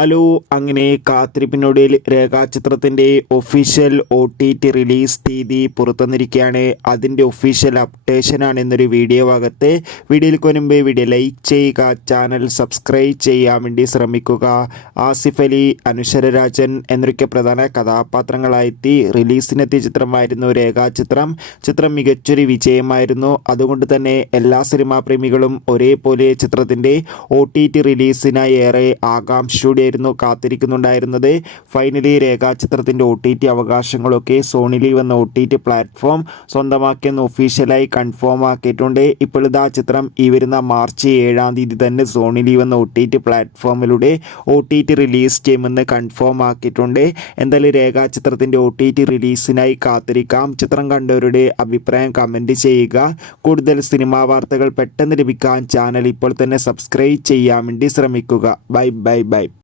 Hello, അങ്ങനെ കാത്തിരിപ്പിനൊടുവിൽ രേഖാചിത്രത്തിൻ്റെ official OTT release തീയതി പുറത്തുവന്നിരിക്കുകയാണ്. അതിൻ്റെ ഒഫീഷ്യൽ അപ്ഡേഷനാണ് എന്നൊരു വീഡിയോ ഭാഗത്ത്. വീഡിയോയിൽ മുൻപ് വീഡിയോ ലൈക്ക് ചെയ്യുക, ചാനൽ സബ്സ്ക്രൈബ് ചെയ്യാൻ വേണ്ടി ശ്രമിക്കുക. ആസിഫ് അലി, അനശ്വര രാജൻ എന്നൊക്കെ പ്രധാന കഥാപാത്രങ്ങളായെത്തി റിലീസിനെത്തിയ ചിത്രമായിരുന്നു രേഖാചിത്രം. ചിത്രം മികച്ചൊരു വിജയമായിരുന്നു. അതുകൊണ്ട് തന്നെ എല്ലാ സിനിമാ പ്രേമികളും ഒരേപോലെ ചിത്രത്തിൻ്റെ OTT റിലീസിനായി ഏറെ ആകാംക്ഷയോടെ കാത്തിരിക്കുന്നുണ്ടായിരുന്നത്. ഫൈനലി രേഖാചിത്രത്തിൻ്റെ OTT അവകാശങ്ങളൊക്കെ സോണി ലീവ് എന്ന OTT പ്ലാറ്റ്ഫോം സ്വന്തമാക്കിയെന്ന് ഒഫീഷ്യലായി കൺഫേം ആക്കിയിട്ടുണ്ട്. ഇപ്പോൾ ഇതാ ചിത്രം ഈ വരുന്ന മാർച്ച് 7-ാം തീയതി തന്നെ സോണി ലീവ് എന്ന OTT പ്ലാറ്റ്ഫോമിലൂടെ OTT റിലീസ് ചെയ്യുമെന്ന് കൺഫേം ആക്കിയിട്ടുണ്ട്. എന്തായാലും രേഖാചിത്രത്തിൻ്റെ OTT റിലീസിനായി കാത്തിരിക്കാം. ചിത്രം കണ്ടവരുടെ അഭിപ്രായം കമൻറ്റ് ചെയ്യുക. കൂടുതൽ സിനിമാ വാർത്തകൾ പെട്ടെന്ന് ലഭിക്കാൻ ചാനൽ ഇപ്പോൾ തന്നെ സബ്സ്ക്രൈബ് ചെയ്യാൻ വേണ്ടി ശ്രമിക്കുക. Bye bye bye.